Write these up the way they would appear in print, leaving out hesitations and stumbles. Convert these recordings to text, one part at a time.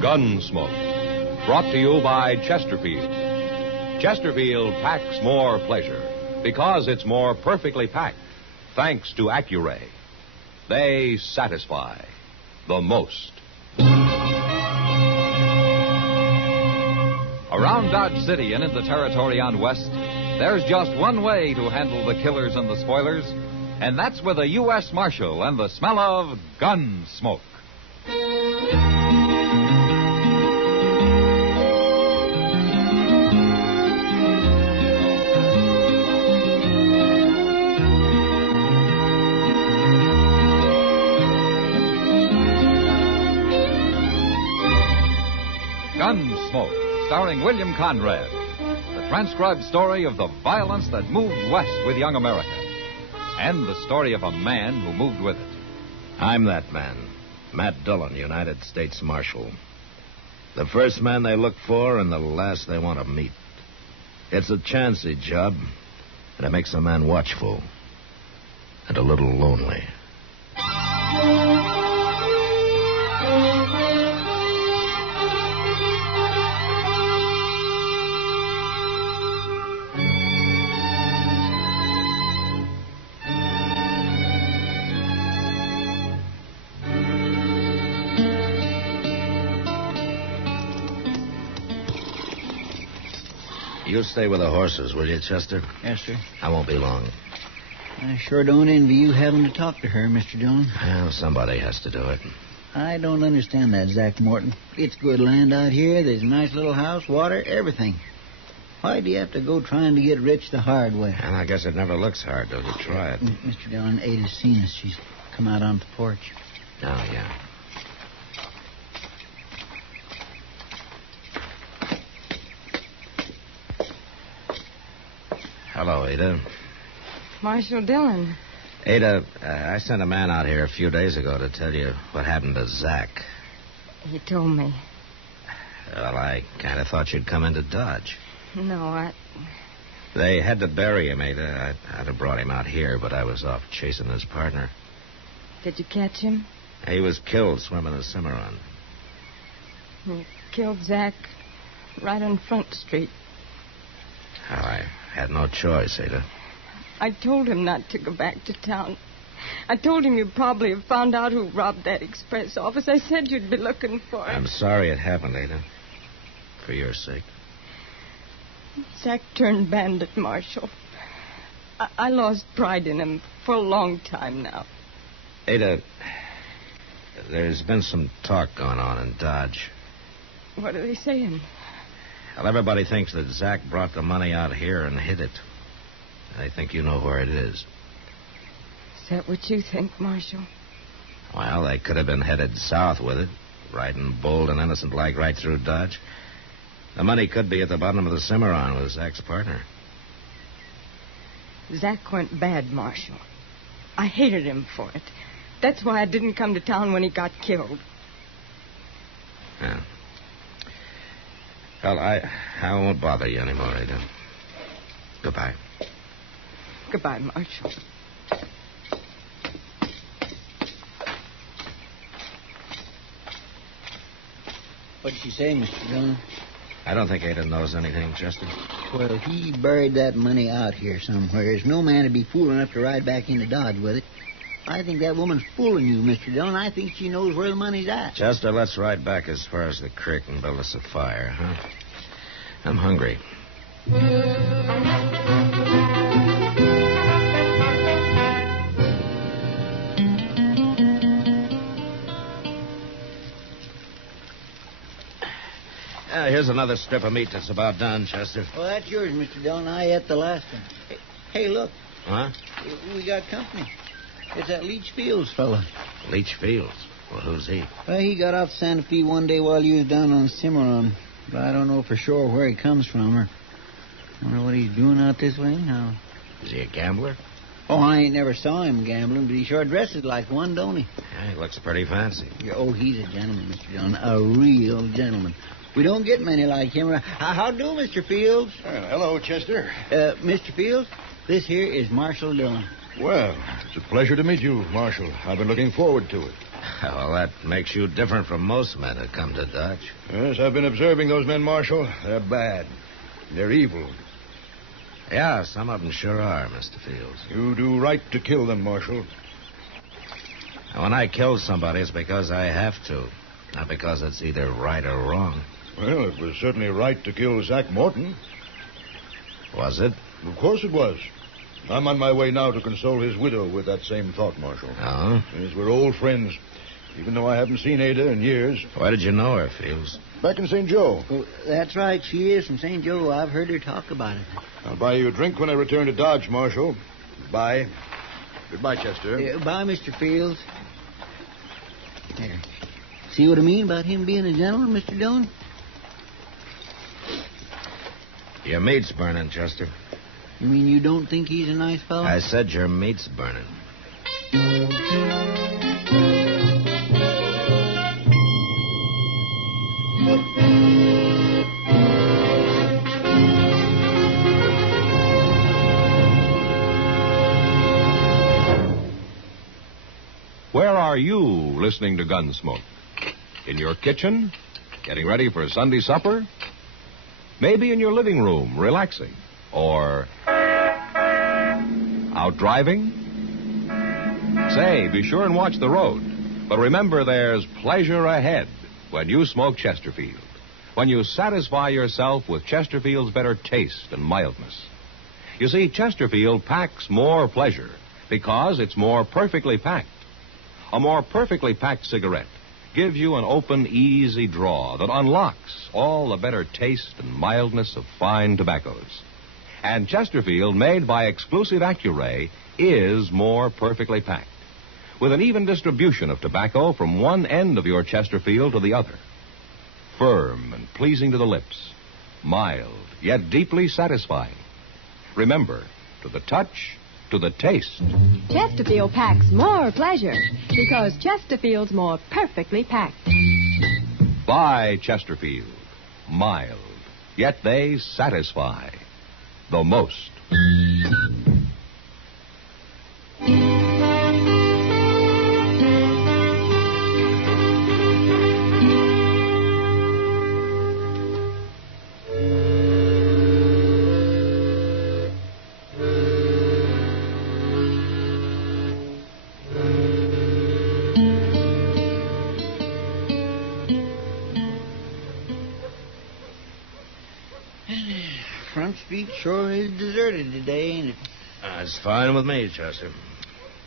Gunsmoke, brought to you by Chesterfield. Chesterfield packs more pleasure because it's more perfectly packed, thanks to Accuray. They satisfy the most. Around Dodge City and in the territory on West, there's just one way to handle the killers and the spoilers, and that's with a U.S. Marshal and the smell of Gunsmoke. Gunsmoke, starring William Conrad. The transcribed story of the violence that moved west with young America. And the story of a man who moved with it. I'm that man, Matt Dillon, United States Marshal. The first man they look for and the last they want to meet. It's a chancy job, and it makes a man watchful and a little lonely. You stay with the horses, will you, Chester? Yes, sir. I won't be long. I sure don't envy you having to talk to her, Mr. Dillon. Well, somebody has to do it. I don't understand that, Zach Morton. It's good land out here. There's a nice little house, water, everything. Why do you have to go trying to get rich the hard way? And I guess it never looks hard till you try it. Mr. Dillon, Ada's seen us. She's come out on the porch. Oh, yeah. Hello, Ada. Marshal Dillon. Ada, I sent a man out here a few days ago to tell you what happened to Zach. He told me. Well, I kind of thought you'd come into Dodge. No, They had to bury him, Ada. I'd have brought him out here, but I was off chasing his partner. Did you catch him? He was killed swimming the Cimarron. He killed Zach right on Front Street. Well, I had no choice, Ada. I told him not to go back to town. I told him you'd probably have found out who robbed that express office. I said you'd be looking for him. I'm sorry it happened, Ada. For your sake. Zach turned bandit, Marshal. I lost pride in him for a long time now. Ada, there's been some talk going on in Dodge. What are they saying? Well, everybody thinks that Zach brought the money out here and hid it. They think you know where it is. Is that what you think, Marshal? Well, they could have been headed south with it, riding bold and innocent like right through Dodge. The money could be at the bottom of the Cimarron with Zach's partner. Zach went bad, Marshal. I hated him for it. That's why I didn't come to town when he got killed. Yeah. Well, I won't bother you anymore, Ada. Goodbye. Goodbye, Marshal. What did she say, Mr. Dillon? I don't think Ada knows anything, Chester. Well, he buried that money out here somewhere. No man would be fool enough to ride back into Dodge with it. I think that woman's fooling you, Mr. Dillon. I think she knows where the money's at. Chester, let's ride back as far as the creek and build us a fire, huh? I'm hungry. Here's another strip of meat that's about done, Chester. Well, that's yours, Mr. Dillon. I ate the last one. Hey, look. Huh? We got company. It's that Leach Fields fella. Leach Fields? Well, who's he? Well, he got off Santa Fe one day while you was down on Cimarron. But I don't know for sure where he comes from or wonder what he's doing out this way anyhow. Is he a gambler? Oh, I ain't never saw him gambling, but he sure dresses like one, don't he? Yeah, he looks pretty fancy. Oh, he's a gentleman, Mr. Dillon. A real gentleman. We don't get many like him. How do, Mr. Fields? Hello, Chester. Mr. Fields, this here is Marshal Dillon. Well, it's a pleasure to meet you, Marshal. I've been looking forward to it. Well, that makes you different from most men that come to Dodge. Yes, I've been observing those men, Marshal. They're bad. They're evil. Yeah, some of them sure are, Mr. Fields. You do right to kill them, Marshal. And when I kill somebody, it's because I have to, not because it's either right or wrong. Well, it was certainly right to kill Zach Morton. Was it? Of course it was. I'm on my way now to console his widow with that same thought, Marshal. Oh? Yes, we're old friends, even though I haven't seen Ada in years. Where did you know her, Fields? Back in St. Joe. Oh, that's right. She is from St. Joe. I've heard her talk about it. I'll buy you a drink when I return to Dodge, Marshal. Goodbye. Goodbye, Chester. Bye, Mr. Fields. There. See what I mean about him being a gentleman, Mr. Dillon? Your meat's burning, Chester. You mean you don't think he's a nice fellow? I said your meat's burning. Where are you listening to Gunsmoke? In your kitchen? Getting ready for Sunday supper? Maybe in your living room, relaxing? Or out driving? Say, be sure and watch the road. But remember, there's pleasure ahead when you smoke Chesterfield. When you satisfy yourself with Chesterfield's better taste and mildness. You see, Chesterfield packs more pleasure because it's more perfectly packed. A more perfectly packed cigarette gives you an open, easy draw that unlocks all the better taste and mildness of fine tobaccos. And Chesterfield, made by exclusive Accuray, is more perfectly packed, with an even distribution of tobacco from one end of your Chesterfield to the other. Firm and pleasing to the lips, mild, yet deeply satisfying. Remember, to the touch, to the taste. Chesterfield packs more pleasure because Chesterfield's more perfectly packed. Buy Chesterfield. Mild, yet they satisfy the most. Front Street sure is deserted today, ain't it? That's fine with me, Chester.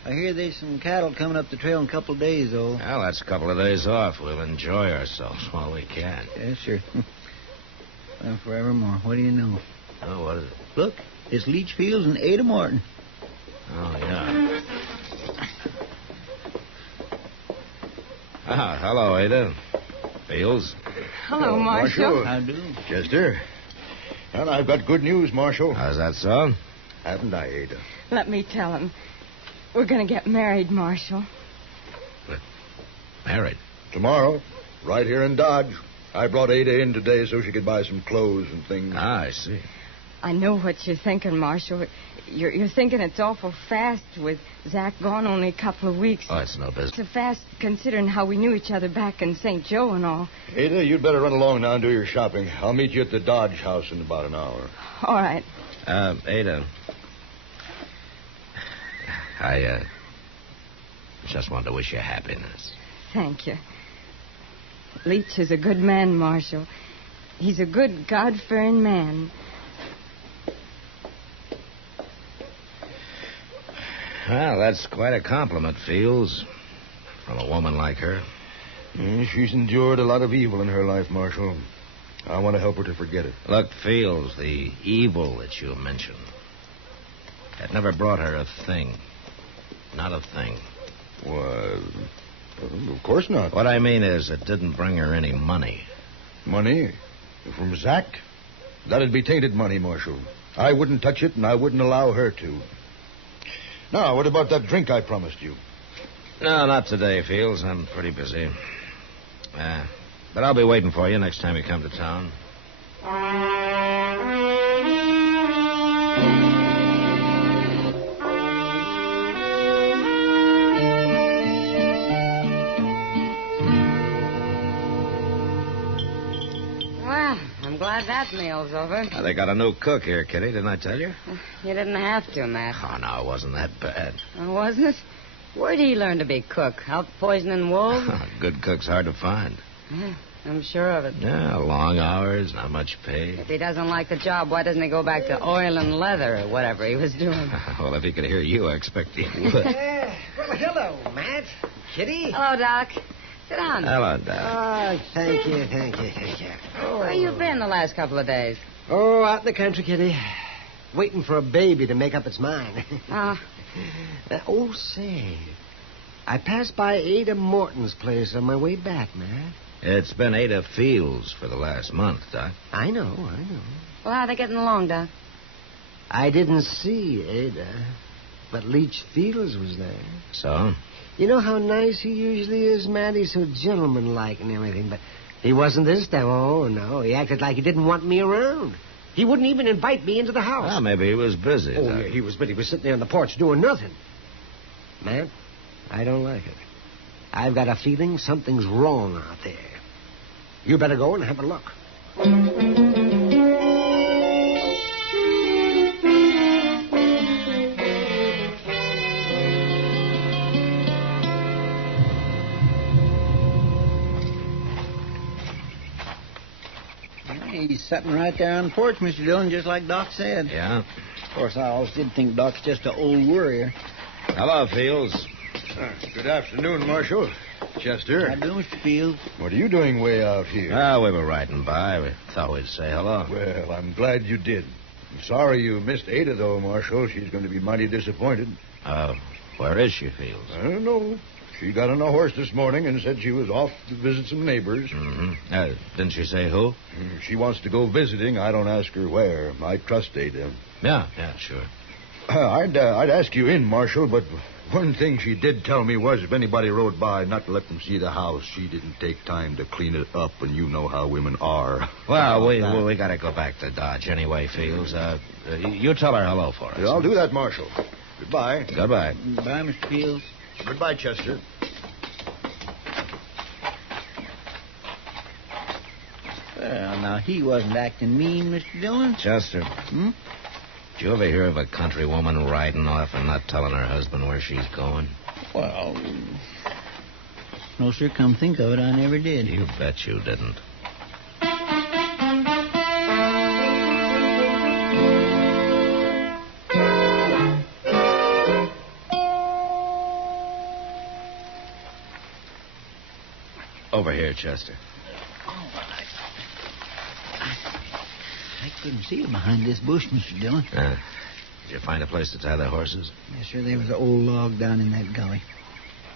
I hear there's some cattle coming up the trail in a couple of days, though. Well, that's a couple of days off. We'll enjoy ourselves while we can. Yeah, sure. Well, forevermore. What do you know? Oh, what is it? Look, it's Leach Fields and Ada Morton. Oh, yeah. Ah, hello, Ada. Fields. Hello, Marshal. I do. Chester. Well, I've got good news, Marshal. How's that so? Haven't I, Ada? Let me tell him. We're going to get married, Marshal. Married? Tomorrow, right here in Dodge. I brought Ada in today so she could buy some clothes and things. Ah, I see. I know what you're thinking, Marshal. You're thinking it's awful fast with Zach gone only a couple of weeks. Oh, it's no business. It's a fast considering how we knew each other back in St. Joe and all. Ada, you'd better run along now and do your shopping. I'll meet you at the Dodge house in about an hour. All right. Ada. I just wanted to wish you happiness. Thank you. Leach is a good man, Marshal. He's a good, God-fearing man. Well, that's quite a compliment, Fields, from a woman like her. Yeah, she's endured a lot of evil in her life, Marshal. I want to help her to forget it. Look, Fields, the evil that you mentioned, it never brought her a thing. Not a thing. Well, of course not. What I mean is it didn't bring her any money. Money? From Zach? That'd be tainted money, Marshal. I wouldn't touch it, and I wouldn't allow her to. Now, what about that drink I promised you? No, not today, Fields. I'm pretty busy. But I'll be waiting for you next time you come to town. Well, I'm glad that meal's over. They got a new cook here, Kitty. Didn't I tell you? You didn't have to, Matt. Oh, no, it wasn't that bad. Oh, wasn't it? Where'd he learn to be cook? Out poisoning wolves? Good cook's hard to find. I'm sure of it. Yeah, long hours, not much pay. If he doesn't like the job, why doesn't he go back to oil and leather or whatever he was doing? Well, if he could hear you, I expect he would. Well, hello, Matt. Kitty. Hello, Doc. Sit down. Hello, Doc. Oh, thank you. Where you been the last couple of days? Oh, out in the country, Kitty. Waiting for a baby to make up its mind. Say, I passed by Ada Morton's place on my way back, Matt. It's been Ada Fields for the last month, Doc. I know. Well, how are they getting along, Doc? I didn't see Ada, but Leach Fields was there. So? You know how nice he usually is, Matt? He's so gentlemanlike and everything, but he wasn't this time. Oh, no. He acted like he didn't want me around. He wouldn't even invite me into the house. Well, maybe he was busy. Oh, Doc. yeah, he was, but he was sitting there on the porch doing nothing. Matt, I don't like it. I've got a feeling something's wrong out there. You better go and have a look. He's sitting right there on the porch, Mr. Dillon, just like Doc said. Yeah? Of course, I always did think Doc's just an old worrier. Hello, Fields. Good afternoon, Marshal. Chester. How do, Mr. Fields? What are you doing way out here? We were riding by. We thought we'd say hello. Well, I'm glad you did. I'm sorry you missed Ada, though, Marshal. She's going to be mighty disappointed. Where is she, Fields? I don't know. She got on a horse this morning and said she was off to visit some neighbors. Mm-hmm. Didn't she say who? She wants to go visiting. I don't ask her where. I trust Ada. Yeah, sure. I'd ask you in, Marshal, but one thing she did tell me was if anybody rode by, not to let them see the house. She didn't take time to clean it up, and you know how women are. Well, we got to go back to Dodge anyway, Fields. You tell her hello for us. Yeah, I'll do that, Marshal. Goodbye. Goodbye. Goodbye, Mr. Fields. Goodbye, Chester. Well, now, he wasn't acting mean, Mr. Dillon. Chester. Did you ever hear of a country woman riding off and not telling her husband where she's going? Well, no, sir, come think of it, I never did. You bet you didn't. Over here, Chester. Oh, I couldn't see him behind this bush, Mr. Dillon. Did you find a place to tie the horses? Yes, sir, there was an old log down in that gully.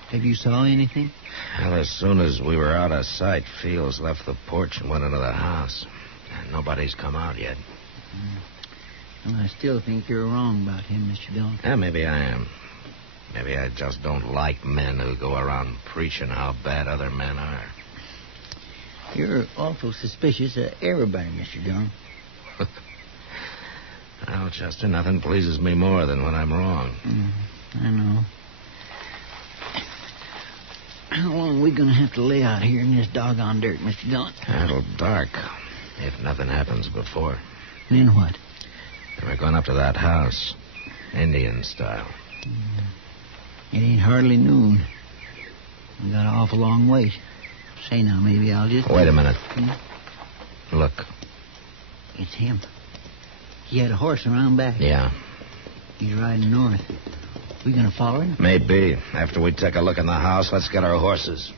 Have you saw anything? Well, as soon as we were out of sight, Fields left the porch and went into the house. Nobody's come out yet. Well, I still think you're wrong about him, Mr. Dillon. Yeah, maybe I am. Maybe I just don't like men who go around preaching how bad other men are. You're awful suspicious of everybody, Mr. Dillon. Well, Chester, nothing pleases me more than when I'm wrong. I know. How long are we going to have to lay out here in this doggone dirt, Mr. Dillon? It'll dark, if nothing happens before. Then what? We're going up to that house, Indian style. It ain't hardly noon. We got an awful long way. Say now, maybe I'll just... Wait a minute. Look. It's him. He had a horse around back. Yeah. He's riding north. We gonna follow him? Maybe. After we take a look in the house, let's get our horses.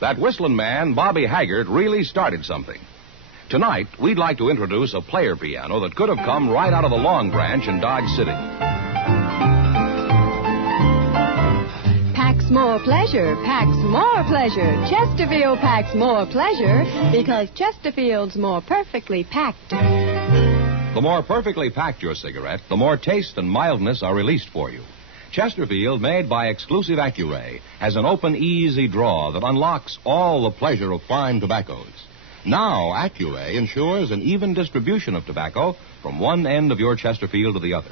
That whistling man, Bobby Haggart, really started something. Tonight, we'd like to introduce a player piano that could have come right out of the Long Branch in Dodge City. Packs more pleasure, packs more pleasure. Chesterfield packs more pleasure because Chesterfield's more perfectly packed. The more perfectly packed your cigarette, the more taste and mildness are released for you. Chesterfield, made by exclusive Accuray, has an open, easy draw that unlocks all the pleasure of fine tobaccos. Now, Accuray ensures an even distribution of tobacco from one end of your Chesterfield to the other.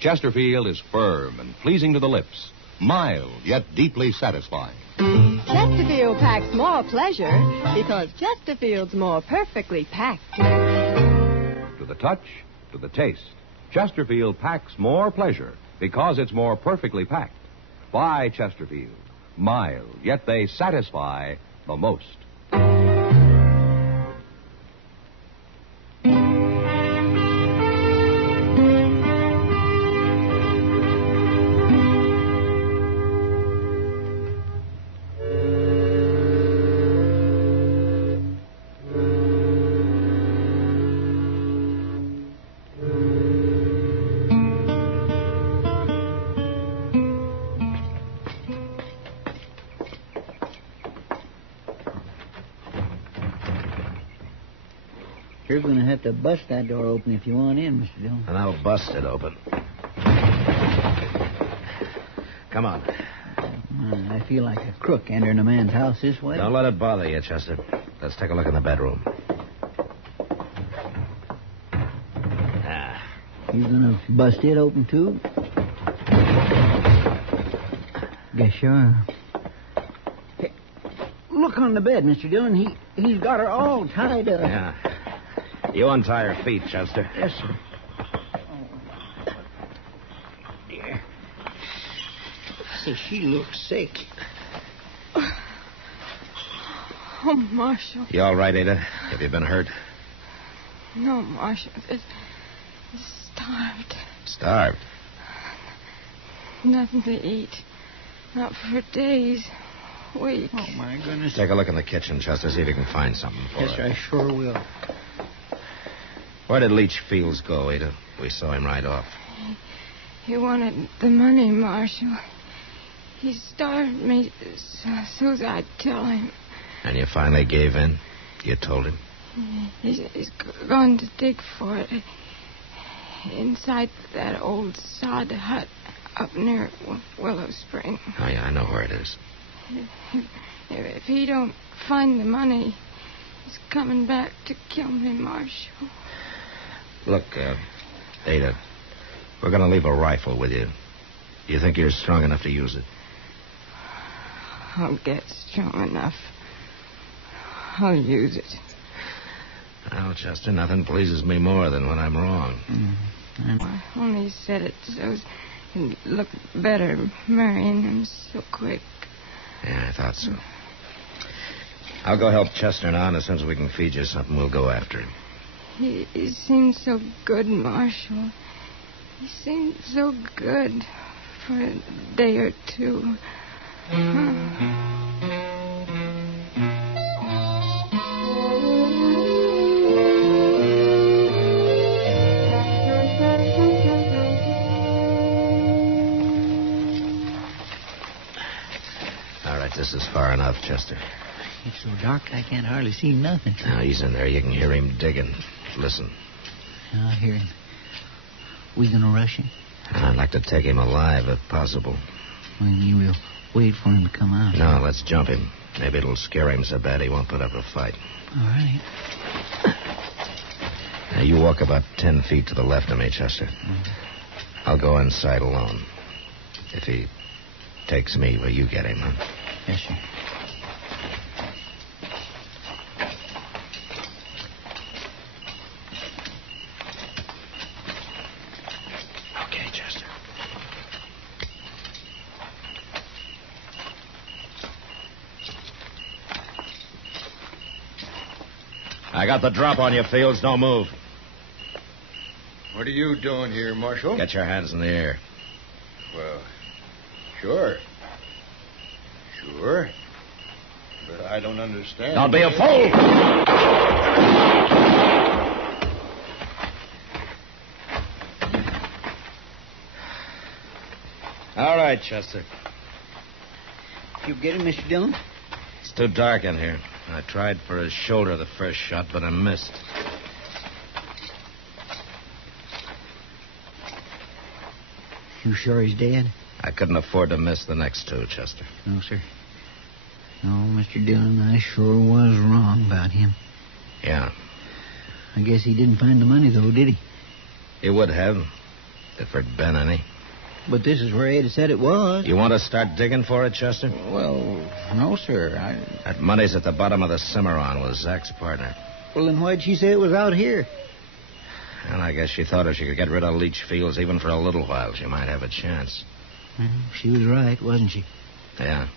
Chesterfield is firm and pleasing to the lips, mild yet deeply satisfying. Chesterfield packs more pleasure because Chesterfield's more perfectly packed. To the touch, to the taste, Chesterfield packs more pleasure because it's more perfectly packed. Buy Chesterfield. Mild, yet they satisfy the most. You're going to have to bust that door open if you want in, Mr. Dillon. And I'll bust it open. Come on. I feel like a crook entering a man's house this way. Don't let it bother you, Chester. Let's take a look in the bedroom. You going to bust it open, too? Guess you are. Hey, look on the bed, Mr. Dillon. He's got her all tied up. Yeah. You untie her feet, Chester. Yes, sir. Oh, dear. Say, she looks sick. Oh, Marshal. You all right, Ada? Have you been hurt? No, Marshal. It's starved. Starved? Nothing to eat. Not for days. Weeks. Oh, my goodness. Take a look in the kitchen, Chester. See if you can find something for Yes, her. sir, I sure will. Where did Leach Fields go, Ada? We saw him right off. He wanted the money, Marshal. He starved me so's I'd tell him. And you finally gave in? You told him? He's gone to dig for it inside that old sod hut up near Willow Spring. Oh, yeah, I know where it is. If he don't find the money, he's coming back to kill me, Marshal. Look, Ada, we're going to leave a rifle with you. You think you're strong enough to use it? I'll get strong enough. I'll use it. Well, Chester, nothing pleases me more than when I'm wrong. I only said it so it'd look better marrying him so quick. Yeah, I thought so. I'll go help Chester now, and as soon as we can feed you something, we'll go after him. He seemed so good, Marshal. He seemed so good for a day or two. All right, this is far enough, Chester. It's so dark I can't hardly see nothing. Now, he's in there. You can hear him digging. Listen. I hear him. We going to rush him? I'd like to take him alive, if possible. Maybe we'll wait for him to come out. No, let's jump him. Maybe it'll scare him so bad he won't put up a fight. All right. Now, you walk about 10 feet to the left of me, Chester. I'll go inside alone. If he takes me, will you get him, huh? Yes, sir. Okay, Chester. I got the drop on you, Fields. Don't move. What are you doing here, Marshal? Get your hands in the air. Well, sure. Sure. But I don't understand. Don't be a fool! All right, Chester. You get him, Mr. Dillon? It's too dark in here. I tried for his shoulder the first shot, but I missed. You sure he's dead? I couldn't afford to miss the next two, Chester. No, sir. No, Mr. Dillon, I sure was wrong about him. Yeah. I guess he didn't find the money, though, did he? He would have, if there'd been any. But this is where Ada said it was. You want to start digging for it, Chester? Well, no, sir. That money's at the bottom of the Cimarron with Zach's partner. Well, then why'd she say it was out here? And I guess she thought if she could get rid of Leach Fields even for a little while, she might have a chance. She was right, wasn't she? Yeah.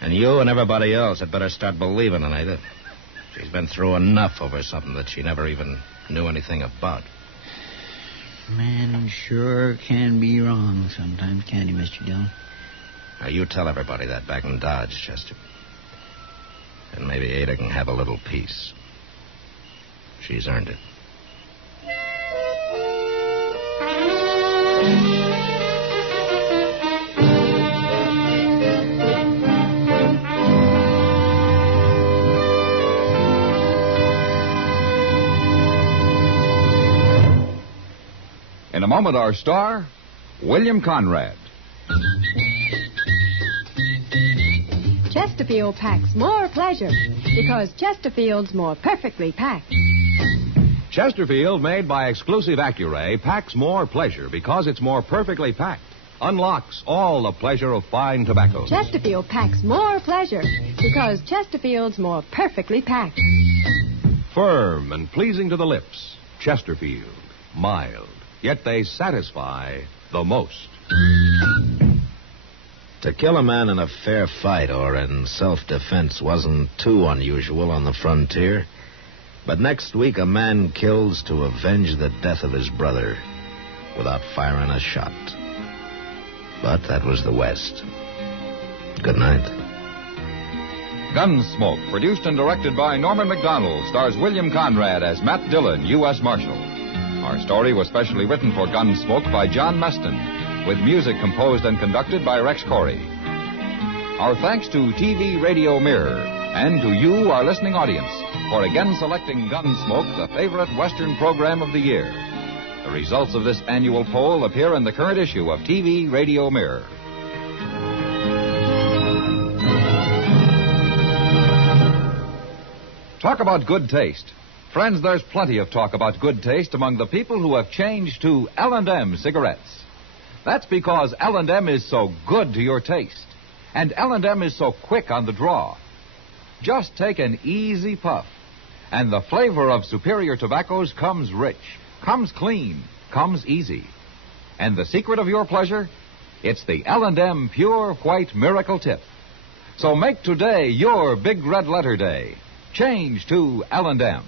And you and everybody else had better start believing in Ada. She's been through enough over something that she never even knew anything about. Man sure can be wrong sometimes, can't he, Mr. Dillon? Now, you tell everybody that back in Dodge, Chester. And maybe Ada can have a little peace. She's earned it. In a moment, our star, William Conrad. Chesterfield packs more pleasure because Chesterfield's more perfectly packed. Chesterfield, made by exclusive Accuray, packs more pleasure because it's more perfectly packed. Unlocks all the pleasure of fine tobaccos. Chesterfield packs more pleasure because Chesterfield's more perfectly packed. Firm and pleasing to the lips. Chesterfield. Mild. Yet they satisfy the most. To kill a man in a fair fight or in self-defense wasn't too unusual on the frontier. But next week, a man kills to avenge the death of his brother without firing a shot. But that was the West. Good night. Gunsmoke, produced and directed by Norman Macdonnell, stars William Conrad as Matt Dillon, U.S. Marshal. Our story was specially written for Gunsmoke by John Meston, with music composed and conducted by Rex Corey. Our thanks to TV Radio Mirror and to you, our listening audience, for again selecting Gunsmoke the favorite Western program of the year. The results of this annual poll appear in the current issue of TV Radio Mirror. Talk about good taste. Friends, there's plenty of talk about good taste among the people who have changed to L&M cigarettes. That's because L&M is so good to your taste, and L&M is so quick on the draw. Just take an easy puff, and the flavor of superior tobaccos comes rich, comes clean, comes easy. And the secret of your pleasure? It's the L&M Pure White Miracle Tip. So make today your big red letter day. Change to L&M.